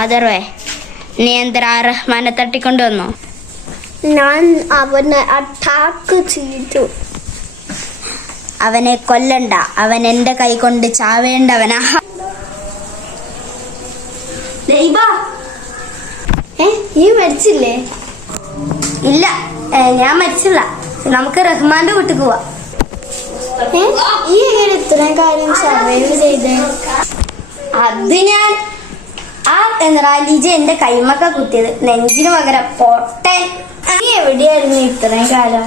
ആദർവേ, നീ എന്താ റഹ്മാനെ തട്ടിക്കൊണ്ടുവന്നോ? ഞാൻ അവനെ അറ്റാക്ക് ചെയ്തു. അവനെ കൊല്ലണ്ട, അവൻ എന്റെ കൈ കൊണ്ട് ചാവേണ്ടവനാ. നീ മരിച്ചില്ലേ? ഇല്ല, ഞാൻ മരിച്ചില്ല. നമുക്ക് റഹ്മാന്റെ വീട്ടിൽ പോവാ. ഈ എങ്ങനെ ഇത്രയും കാര്യം സർവൈവ് ചെയ്തേ? അത് ഞാൻ ലിജ എന്റെ കൈമക്ക കുത്തിയത്, നെഞ്ചിന് പകരം പൊട്ടൻ. നീ എവിടെയായിരുന്നു ഇത്രയും കാലം?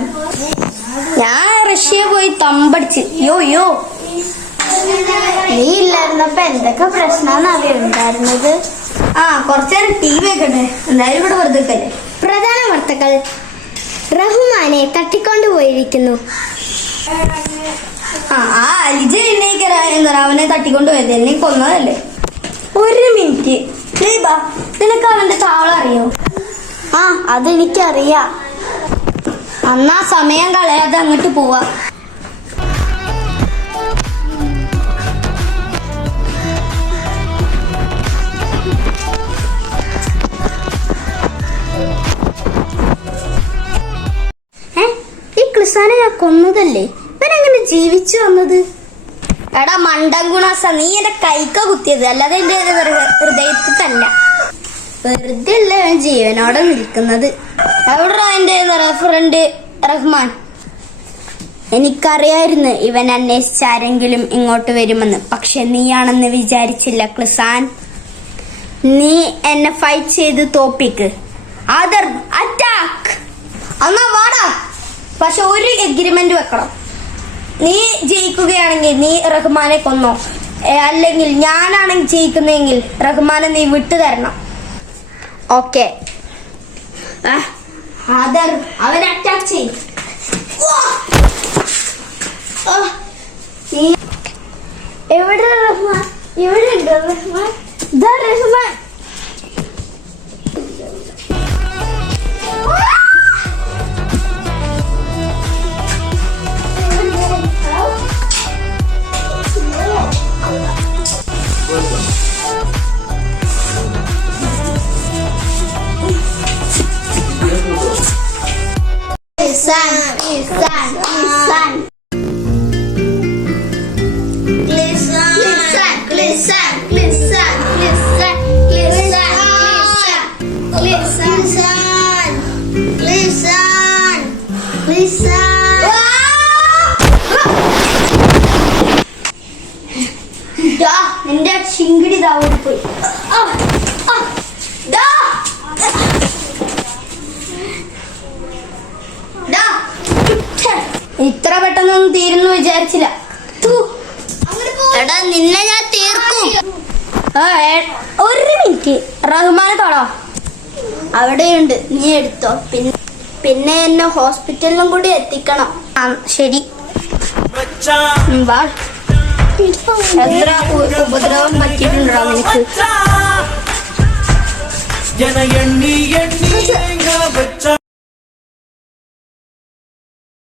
ഞാൻ റഷ്യ പോയി തമ്പടിച്ച്. യോ നീ ഇല്ലായിരുന്നപ്പോ എന്തൊക്കെ പ്രശ്നമാണ് ഉണ്ടായിരുന്നത്? കുറച്ചേരം TV ഒക്കെ ഉണ്ട്. എന്തായാലും ഇവിടെ വെറുതെ. പ്രധാന വാർത്തകൾ: റഹ്മാനെ തട്ടിക്കൊണ്ടുപോയിരിക്കുന്നു. ലിജ അവനെ തട്ടിക്കൊണ്ടുപോയത്, എന്നെ കൊന്നതല്ലേ. ഒരു മിനിറ്റ്, നിനക്ക് അവന്റെ താവളം അറിയോ? അതെനിക്കറിയാം. അന്നാ സമയം കളയാതെ അങ്ങോട്ട് പോവാ. ഈ ക്ലിസാനെ ഞാൻ കൊന്നതല്ലേ? ഇവനെങ്ങനെ ജീവിച്ചു വന്നത്? എടാ മണ്ടൻകുണാസ, നീ എന്റെ കൈക്ക കുത്തിയത്, അല്ലാതെ എന്റെ ഹൃദയത്തിൽ തന്നെ. വെറുതെ അല്ല ജീവനോടെ നിൽക്കുന്നത്. എവിടെ എന്റെ ഫ്രണ്ട് റഹ്മാൻ? എനിക്കറിയായിരുന്നു ഇവൻ അന്വേഷിച്ചാരെങ്കിലും ഇങ്ങോട്ട് വരുമെന്ന്. പക്ഷെ നീയാണെന്ന് വിചാരിച്ചില്ല ക്ലിസാൻ. നീ എന്നെ ഫൈറ്റ് ചെയ്ത് തോപ്പിക്ക്. അറ്റാക്ക്. എന്നാ വാടാ. പക്ഷെ ഒരു എഗ്രിമെന്റ് വെക്കണം. നീ ജയിക്കുകയാണെങ്കിൽ നീ റഹ്മാനെ കൊന്നോ, അല്ലെങ്കിൽ ഞാനാണെങ്കിൽ ജയിക്കുന്നെങ്കിൽ റഹ്മാനെ നീ വിട്ടുതരണം. ഓക്കെ? അവൻ അറ്റാക്ക് ചെയ്യും. എവിടെ റഹ്മാൻ? എവിടെ ഉണ്ട് റഹ്മാൻ? റഹ്മാൻ നിന്റെ ചിങ്കിടി പോയി. ഇത്ര പെട്ടെന്നൊന്നും തീരുന്നു വിചാരിച്ചില്ല. എടാ നിന്നെ ഞാൻ തീർക്കും. ഒരു മിനിറ്റ്, റഹ്മാനെ തൊടോ. അവിടെയുണ്ട്, നീ എടുത്തോ. പിന്നെ എന്നെ ഹോസ്പിറ്റലിലും കൂടി എത്തിക്കണം. ശരി. എത്ര ഉപദ്രവം പറ്റിയിട്ടുണ്ടോ നിനക്ക്?